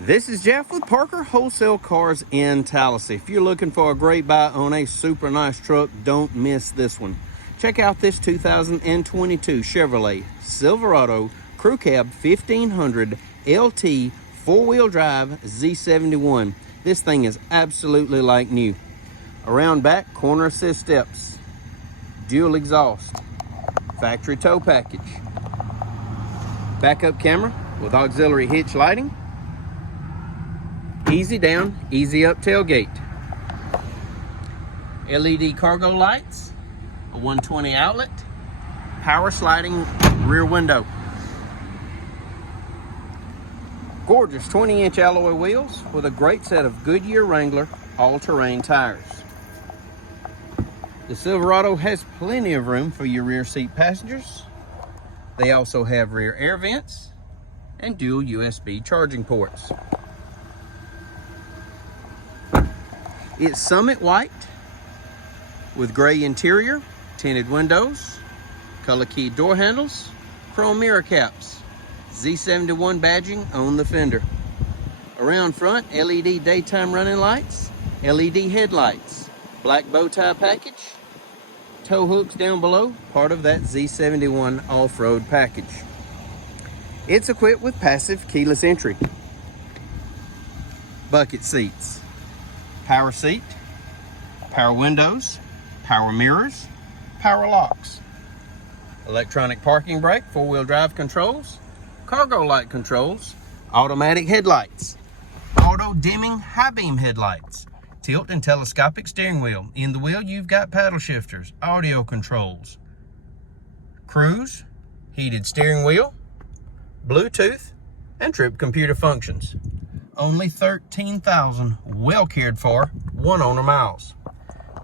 This is Jeff with Parker Wholesale Cars in Tallassee. If you're looking for a great buy on a super nice truck, don't miss this one. Check out this 2022 Chevrolet Silverado Crew Cab 1500 LT 4-wheel drive Z71. This thing is absolutely like new. Around back, corner assist steps, dual exhaust, factory tow package, backup camera with auxiliary hitch lighting, easy down, easy up tailgate, LED cargo lights, a 120 outlet, power sliding rear window. Gorgeous 20-inch alloy wheels with a great set of Goodyear Wrangler all-terrain tires. The Silverado has plenty of room for your rear seat passengers. They also have rear air vents and dual USB charging ports. It's summit white with gray interior, tinted windows, color keyed door handles, chrome mirror caps, Z71 badging on the fender. Around front, LED daytime running lights, LED headlights, black bow tie package, tow hooks down below, part of that Z71 off-road package. It's equipped with passive keyless entry, bucket seats, power seat, power windows, power mirrors, power locks, electronic parking brake, 4-wheel drive controls, cargo light controls, automatic headlights, auto dimming high beam headlights, tilt and telescopic steering wheel. In the wheel you've got paddle shifters, audio controls, cruise, heated steering wheel, Bluetooth, and trip computer functions. Only 13,000 well cared for, one owner miles.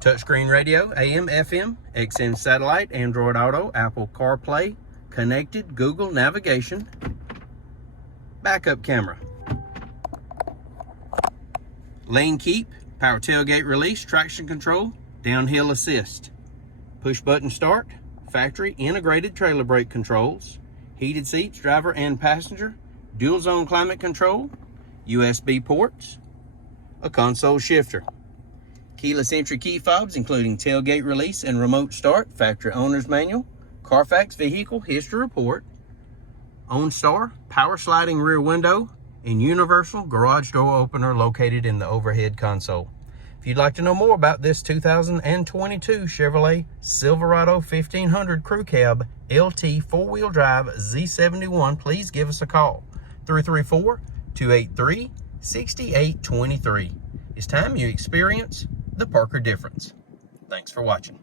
Touchscreen radio, AM, FM, XM satellite, Android Auto, Apple CarPlay, connected Google navigation, backup camera, lane keep, power tailgate release, traction control, downhill assist, push button start, factory integrated trailer brake controls, heated seats, driver and passenger, dual zone climate control, USB ports, a console shifter, keyless entry key fobs including tailgate release and remote start, factory owner's manual, Carfax vehicle history report, OnStar, power sliding rear window, and universal garage door opener located in the overhead console. If you'd like to know more about this 2022 Chevrolet Silverado 1500 Crew Cab LT 4-wheel drive Z71, please give us a call, 334-283-6823. It's time you experience the Parker difference. Thanks for watching.